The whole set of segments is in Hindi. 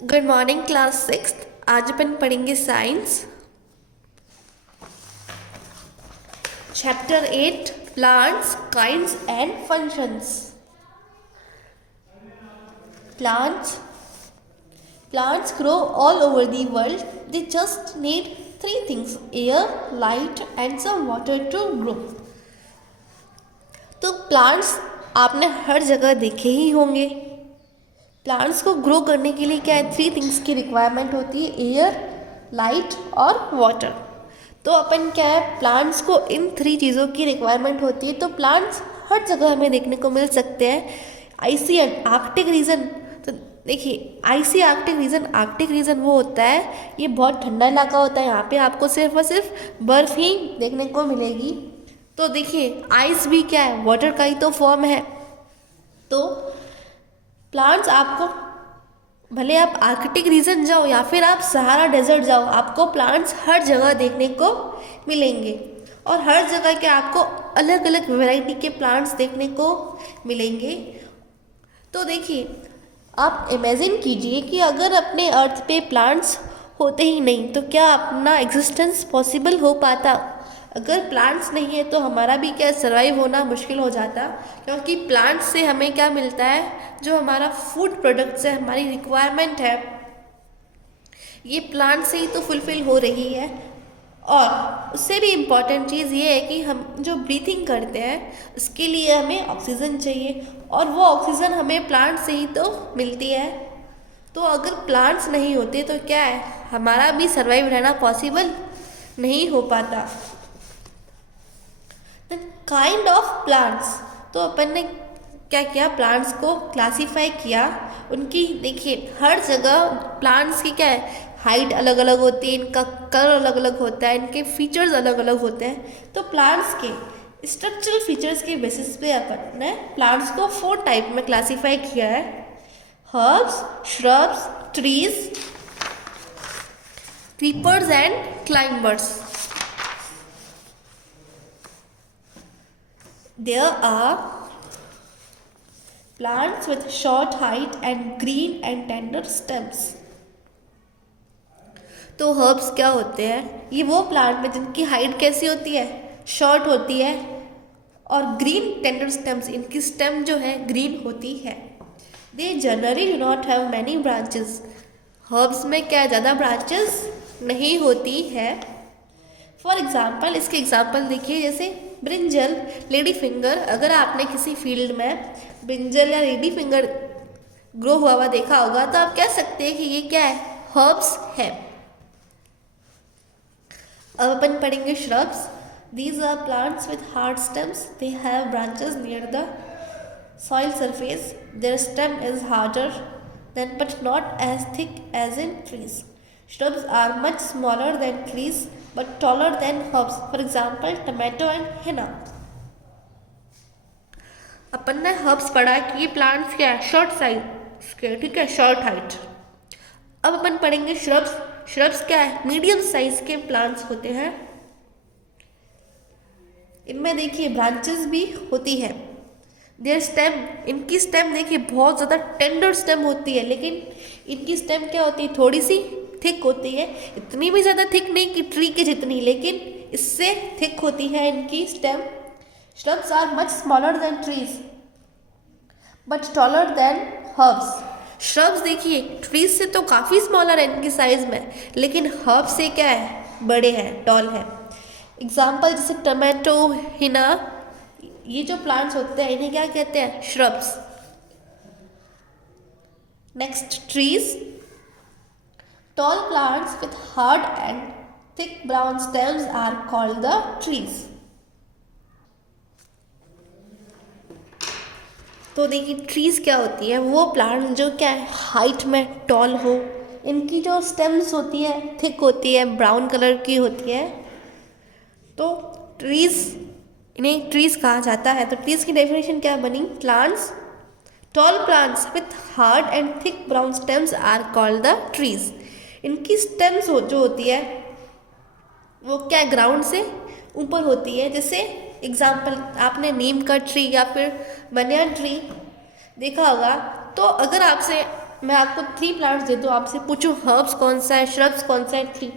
Good morning class 6। आज अपन पढ़ेंगे science chapter 8 plants kinds and functions. Plants plants grow all over the world. They just need three things: air, light and some water to grow. तो प्लांट्स आपने हर जगह देखे ही होंगे। प्लांट्स को ग्रो करने के लिए क्या है, थ्री थिंग्स की रिक्वायरमेंट होती है: एयर, लाइट और वाटर। तो अपन क्या है, प्लांट्स को इन थ्री चीज़ों की रिक्वायरमेंट होती है। तो प्लांट्स हर जगह हमें देखने को मिल सकते हैं। आइसी एंड आर्कटिक रीजन, तो देखिए आइसी आर्कटिक रीजन वो होता है, ये बहुत ठंडा इलाका होता है। यहाँ पे आपको सिर्फ और सिर्फ बर्फ़ ही देखने को मिलेगी। तो देखिए आइस भी क्या है, वाटर का ही तो फॉर्म है। तो प्लांट्स आपको, भले आप आर्कटिक रीजन जाओ या फिर आप सहारा डेजर्ट जाओ, आपको प्लांट्स हर जगह देखने को मिलेंगे। और हर जगह के आपको अलग अलग वैरायटी के प्लांट्स देखने को मिलेंगे। तो देखिए आप इमेजिन कीजिए कि अगर अपने अर्थ पे प्लांट्स होते ही नहीं तो क्या अपना एग्जिस्टेंस पॉसिबल हो पाता? अगर प्लांट्स नहीं है तो हमारा भी क्या सर्वाइव होना मुश्किल हो जाता, क्योंकि प्लांट्स से हमें क्या मिलता है, जो हमारा फूड प्रोडक्ट्स है, हमारी रिक्वायरमेंट है, ये प्लांट से ही तो फुलफिल हो रही है। और उससे भी इम्पॉर्टेंट चीज़ ये है कि हम जो ब्रीथिंग करते हैं उसके लिए हमें ऑक्सीजन चाहिए, और वो ऑक्सीजन हमें प्लांट से ही तो मिलती है। तो अगर प्लांट्स नहीं होते तो क्या है, हमारा भी सर्वाइव रहना पॉसिबल नहीं हो पाता। काइंड ऑफ प्लांट्स, तो अपन ने क्या किया, प्लांट्स को क्लासीफाई किया। उनकी देखिए हर जगह प्लांट्स की क्या है, हाइट अलग अलग होती है, इनका कलर अलग अलग होता है, इनके फीचर्स अलग अलग होते हैं। तो प्लांट्स के स्ट्रक्चरल फीचर्स के बेसिस पे अपन ने प्लांट्स को 4 टाइप में क्लासीफाई किया है: herbs, shrubs, trees, creepers and climbers. There are plants with short height and green and tender stems. तो हर्ब्स क्या होते हैं, ये वो प्लांट में जिनकी हाइट कैसी होती है, शॉर्ट होती है, और ग्रीन टेंडर स्टेम्स, इनकी स्टेम जो है ग्रीन होती है। They generally do not have many branches. Herbs में क्या ज़्यादा ब्रांचेस नहीं होती है। फॉर एग्जाम्पल, इसके एग्जाम्पल देखिए, जैसे ब्रिंजल, लेडी फिंगर। अगर आपने किसी फील्ड में ब्रिंजल या लेडी फिंगर ग्रो हुआ हुआ देखा होगा तो आप कह सकते हैं कि ये क्या है, हर्ब्स है। अब अपन पढ़ेंगे shrubs. These are plants with hard stems. They have branches near the soil surface. Their stem is harder than but not as thick as in trees. Shrubs are much smaller than trees but taller than herbs. For example, tomato and henna. अपन ने हर्ब्स पढ़ा कि ये प्लांट्स क्या है, शॉर्ट साइज के, ठीक है, शॉर्ट हाइट। अब अपन पढ़ेंगे श्रब्स। श्रब्स क्या है, मीडियम साइज के प्लांट्स होते हैं। इनमें देखिए ब्रांचेस भी होती है। देयर स्टेम, इनकी स्टेम देखिए बहुत ज़्यादा टेंडर स्टेम होती है, लेकिन इनकी स्टेम क्या होती है, थोड़ी सी थिक होती है। इतनी भी ज़्यादा थिक नहीं कि ट्री के जितनी, लेकिन इससे थिक होती है इनकी stem. Shrubs are much smaller than trees but taller than herbs. Shrubs देखिए ट्रीज से तो काफ़ी स्मॉलर है इनकी साइज में, लेकिन हर्ब्स से क्या है, बड़े हैं, टॉल है। एग्जाम्पल जैसे टमाटो, हिना, ये जो प्लांट्स होते हैं इन्हें क्या कहते हैं, shrubs. Next trees. Tall plants with hard and thick brown stems are called the trees. तो देखिए ट्रीज क्या होती है, वो प्लांट जो क्या है, हाइट में टॉल हो, इनकी जो स्टेम्स होती है थिक होती है, ब्राउन कलर की होती है। तो ट्रीज, इन्हें ट्रीज कहा जाता है। तो ट्रीज की डेफिनेशन क्या बनी, plants, tall plants with hard and thick brown stems are called the trees. इनकी स्टेम्स जो होती है वो क्या, ग्राउंड से ऊपर होती है। जैसे एग्जाम्पल आपने नीम का ट्री या फिर बनियान ट्री देखा होगा। तो अगर आपसे मैं आपको 3 प्लांट्स दे दूँ, आपसे पूछूँ हर्ब्स कौन सा है, श्रब्स कौन सा है, 3,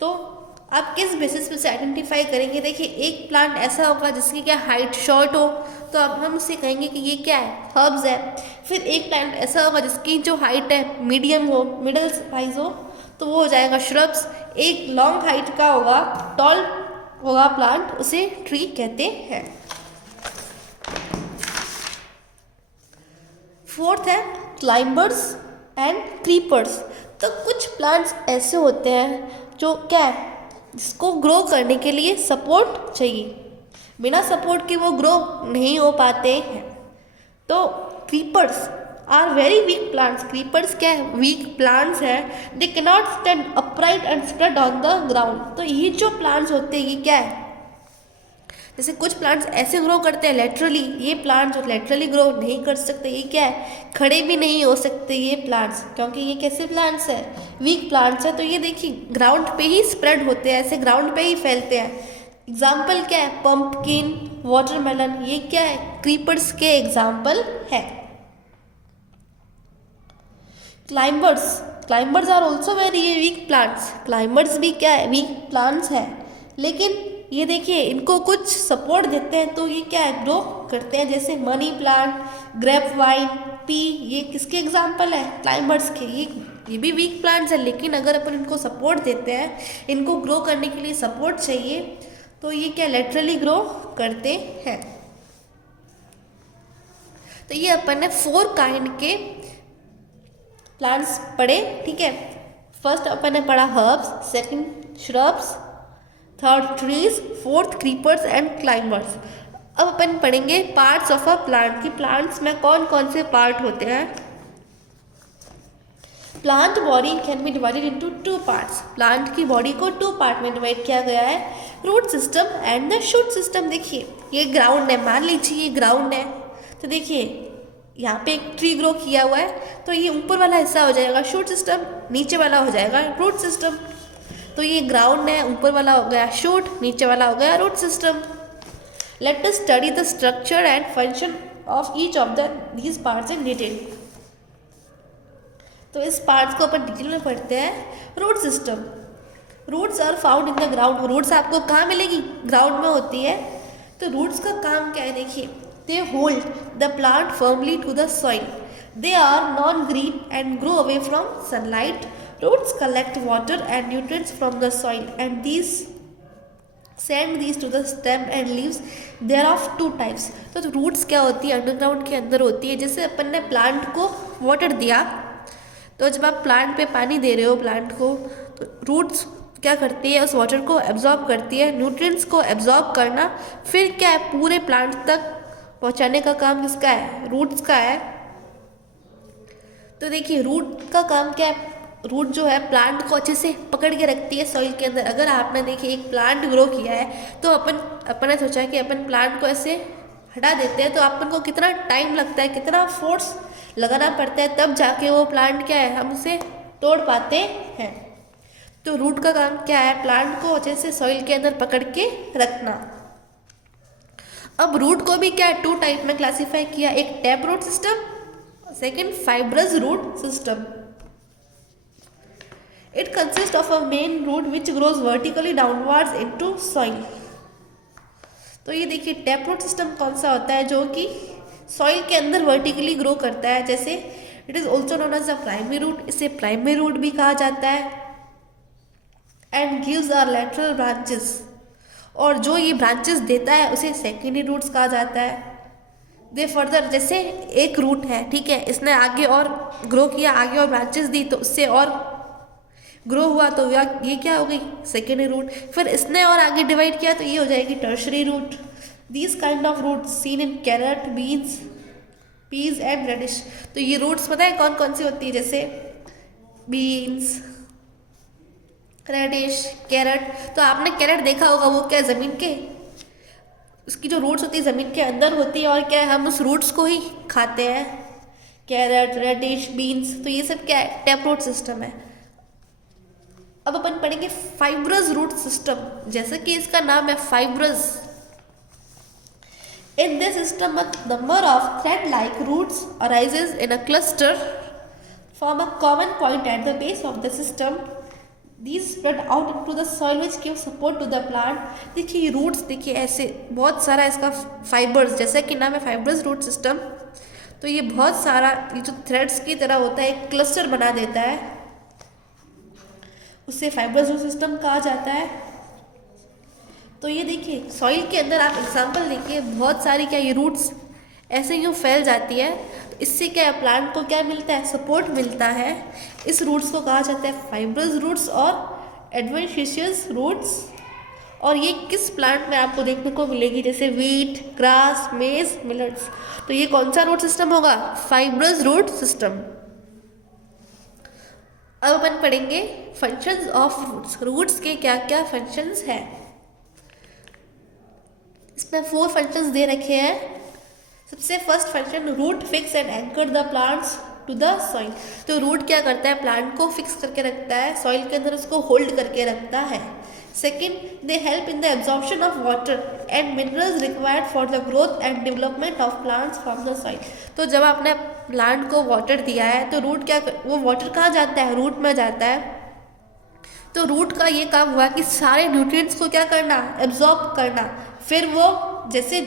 तो आप किस बेसिस पे से आइडेंटिफाई करेंगे? देखिए, एक प्लांट ऐसा होगा जिसकी क्या हाइट शॉर्ट हो, तो अब हम उसे कहेंगे कि ये क्या है, हर्ब्स है। फिर एक प्लांट ऐसा होगा जिसकी जो हाइट है मीडियम हो, मिडल साइज हो, तो वो हो जाएगा श्रब्स। एक लॉन्ग हाइट का होगा, टॉल होगा प्लांट, उसे ट्री कहते हैं। फोर्थ है क्लाइंबर्स एंड क्रीपर्स। तो कुछ प्लांट्स ऐसे होते हैं जो क्या है, जिसको ग्रो करने के लिए सपोर्ट चाहिए, बिना सपोर्ट के वो ग्रो नहीं हो पाते हैं। तो creepers are very weak plants. Creepers क्या है, वीक प्लांट्स हैं, they can not stand upright and spread on the ground. तो ये जो प्लांट्स होते हैं ये क्या है, जैसे कुछ प्लांट्स ऐसे ग्रो करते हैं लेटरली, ये प्लांट्स जो लेटरली ग्रो नहीं कर सकते, ये क्या है, खड़े भी नहीं हो सकते ये प्लांट्स, क्योंकि ये कैसे प्लांट्स है, वीक प्लांट्स है। तो ये देखिए ग्राउंड पे ही स्प्रेड होते हैं, ऐसे ग्राउंड पे ही फैलते हैं। एग्जाम्पल क्या है, पंपकिन, वाटरमेलन, ये क्या है, क्रीपर्स के एग्जाम्पल है। Climbers are also very weak plants. Climbers भी क्या है, वीक प्लांट्स है, लेकिन ये देखिए इनको कुछ सपोर्ट देते हैं तो ये क्या है, ग्रो करते हैं। जैसे money plant, grape vine, pea, ये किसके एग्जाम्पल है, क्लाइंबर्स के। ये भी वीक प्लांट्स है, लेकिन अगर अपन इनको सपोर्ट देते हैं, इनको ग्रो करने के लिए सपोर्ट चाहिए, तो ये क्या लेटरली ग्रो करते हैं। तो ये अपन ने 4 काइंड के प्लांट्स पढ़े, ठीक है। फर्स्ट अपन ने पढ़ा herbs, second shrubs, third trees, fourth creepers and climbers. अब अपन पढ़ेंगे पार्ट्स ऑफ अ प्लांट की प्लांट्स में कौन कौन से पार्ट होते हैं। Plant body can be divided into 2 parts. Plant की बॉडी को 2 पार्ट में डिवाइड किया गया है, root system and the shoot system. देखिए ये ग्राउंड है, मान लीजिए ये ग्राउंड है, तो देखिए यहाँ पे एक ट्री ग्रो किया हुआ है, तो ये ऊपर वाला हिस्सा हो जाएगा शूट सिस्टम, नीचे वाला हो जाएगा रूट सिस्टम। तो ये ग्राउंड है, ऊपर वाला हो गया शूट, नीचे वाला हो गया root system. Let us study the structure and function of each of these parts in detail. तो इस पार्ट्स को अपन डिटेल में पढ़ते हैं। Root system, roots are found in the ground. Roots आपको कहाँ मिलेगी, ग्राउंड में होती है। तो रूट्स का काम क्या है, देखिए they hold the plant firmly to the soil, they are non green and grow away from sunlight. Roots collect water and nutrients from the soil and send these to the stem and leaves. There are of 2 types. तो रूट्स क्या होती है, अंडरग्राउंड के अंदर होती है। जैसे अपन ने प्लांट को वाटर दिया, तो जब आप प्लांट पे पानी दे रहे हो प्लांट को, तो रूट्स क्या करती है, उस वाटर को एब्जॉर्ब करती है। न्यूट्रिएंट्स को एब्जॉर्ब करना फिर क्या है, पूरे प्लांट तक पहुंचाने का काम किसका है, रूट्स का है। तो देखिए रूट का काम क्या है, रूट जो है प्लांट को अच्छे से पकड़ के रखती है सॉइल के अंदर। अगर आपने देखिए एक प्लांट ग्रो किया है, तो अपन ने सोचा कि अपन प्लांट को ऐसे हटा देते हैं, तो अपन को कितना टाइम लगता है, कितना फोर्स लगाना पड़ता है, तब जाके वो प्लांट क्या है, हम उसे तोड़ पाते हैं। तो रूट का काम क्या है, प्लांट को अच्छे से सॉइल के अंदर पकड़ के रखना। अब रूट को भी क्या है, 2 टाइप में क्लासीफाई किया, एक tap root system, second fibrous root system. It consists of a main root which grows vertically downwards into soil. तो ये देखिए टैप रूट सिस्टम कौन सा होता है, जो कि सॉइल के अंदर वर्टिकली ग्रो करता है। जैसे it is also known as a primary root, इसे प्राइमरी रूट भी कहा जाता है। And gives are lateral branches, और जो ये ब्रांचेस देता है उसे सेकेंडरी रूट्स कहा जाता है। दे फर्दर, जैसे एक रूट है, ठीक है, इसने आगे और ग्रो किया, आगे और ब्रांचेस दी, तो उससे और ग्रो हुआ, तो ये क्या हो गई, सेकेंडरी रूट। फिर इसने और आगे डिवाइड किया, तो ये हो जाएगी tertiary root. These kind of roots seen in carrot, beans, peas and radish. तो ये रूट्स पता है कौन कौन सी होती है, जैसे बीन्स, रेडिश, कैरेट। तो आपने कैरेट देखा होगा, वो क्या ज़मीन के, उसकी जो रूट्स होती है ज़मीन के अंदर होती है, और क्या है, हम उस रूट्स को ही खाते हैं। कैरेट, रेडिश, बीन्स, तो ये सब क्या है, टैप रूट सिस्टम है। अब अपन पढ़ेंगे फाइब्रस रूट सिस्टम, जैसे कि इसका नाम है fibrous. In this system a number of thread like roots arises in a cluster form a common point at the base of the system. These spread out into the soil which give support to the plant. देखिए ये रूट्स देखिए ऐसे बहुत सारा इसका फाइबर्स, जैसा कि नाम है फाइबर्स रूट सिस्टम, तो ये बहुत सारा ये जो थ्रेड्स की तरह होता है एक क्लस्टर बना देता है, उससे फाइबर्स रूट सिस्टम कहा जाता है। तो ये देखिए सॉइल के अंदर आप एग्जांपल देखिए बहुत सारी क्या ये रूट्स ऐसे यूँ फैल जाती है, तो इससे क्या प्लांट को क्या मिलता है, सपोर्ट मिलता है। इस रूट्स को कहा जाता है फाइब्रस रूट्स और एडवेंटिशियस रूट्स। और ये किस प्लांट में आपको देखने को मिलेगी, जैसे वीट, ग्रास, मेज, मिलेट्स, तो ये कौन सा रूट सिस्टम होगा, फाइब्रस रूट सिस्टम। अब अपन पढ़ेंगे फंक्शंस ऑफ रूट्स। रूट्स के क्या क्या फंक्शंस हैं, इसमें 4 फंक्शंस दे रखे हैं। सबसे first function, root fix and anchor the plants to the soil. तो रूट क्या करता है, प्लांट को फिक्स करके रखता है, सॉइल के अंदर उसको होल्ड करके रखता है। Second, they help in the absorption of water and minerals required for the growth and development of plants from the soil. तो जब आपने प्लांट को वाटर दिया है तो रूट क्या, वो वाटर कहाँ जाता है, रूट में जाता है। तो रूट का ये काम हुआ कि सारे न्यूट्रिएंट्स को क्या करना, एब्जॉर्ब करना, फिर वो जैसे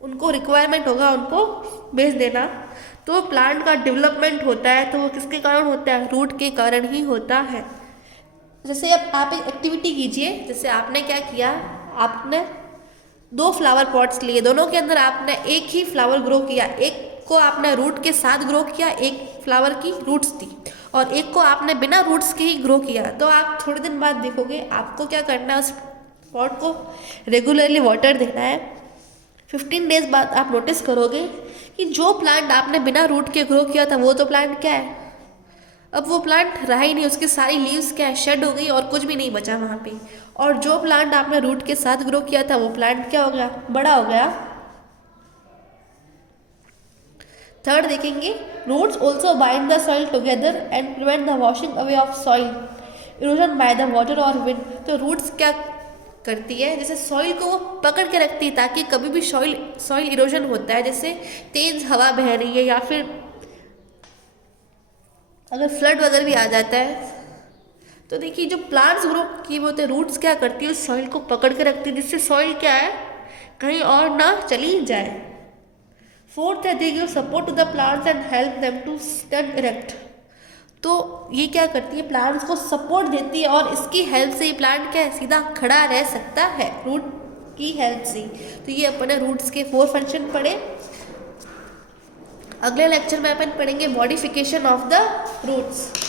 उनको रिक्वायरमेंट होगा उनको भेज देना। तो प्लांट का डेवलपमेंट होता है तो वो किसके कारण होता है, रूट के कारण ही होता है। जैसे अब आप एक एक्टिविटी कीजिए, जैसे आपने क्या किया, आपने 2 फ्लावर पॉट्स लिए, दोनों के अंदर आपने एक ही फ्लावर ग्रो किया, एक को आपने रूट के साथ ग्रो किया, एक फ्लावर की रूट्स थी, और एक को आपने बिना रूट्स के ही ग्रो किया। तो आप थोड़े दिन बाद देखोगे आपको क्या करना है, उस पॉट को रेगुलरली वाटर देना है। 15 डेज बाद आप नोटिस करोगे कि जो प्लांट आपने बिना रूट के ग्रो किया था वो तो प्लांट क्या है, अब वो प्लांट रहा ही नहीं, उसकी सारी लीव्स क्या है, शेड हो गई और कुछ भी नहीं बचा वहाँ पे। और जो प्लांट आपने रूट के साथ ग्रो किया था वो प्लांट क्या हो गया, बड़ा हो गया। थर्ड देखेंगे, roots also bind the soil together and prevent the washing away of soil erosion by the water और विंड। तो रूट्स क्या करती है, जैसे सॉइल को वो पकड़ के रखती है ताकि कभी भी सॉइल इरोजन होता है, जैसे तेज हवा बह रही है या फिर अगर फ्लड वगैरह भी आ जाता है, तो देखिए जो प्लांट्स ग्रो किए होते हैं, रूट्स क्या करती है, उस सॉइल को पकड़ के रखती है जिससे सॉइल क्या है, कहीं और ना चली जाए। फोर्थ है, they give support to the plants and help them to stand erect. तो ये क्या करती है, प्लांट्स को सपोर्ट देती है और इसकी हेल्प से ये प्लांट क्या है, सीधा खड़ा रह सकता है रूट की हेल्प से। तो ये अपने रूट्स के 4 फंक्शन पढ़े। अगले लेक्चर में अपन पढ़ेंगे मॉडिफिकेशन ऑफ द रूट्स।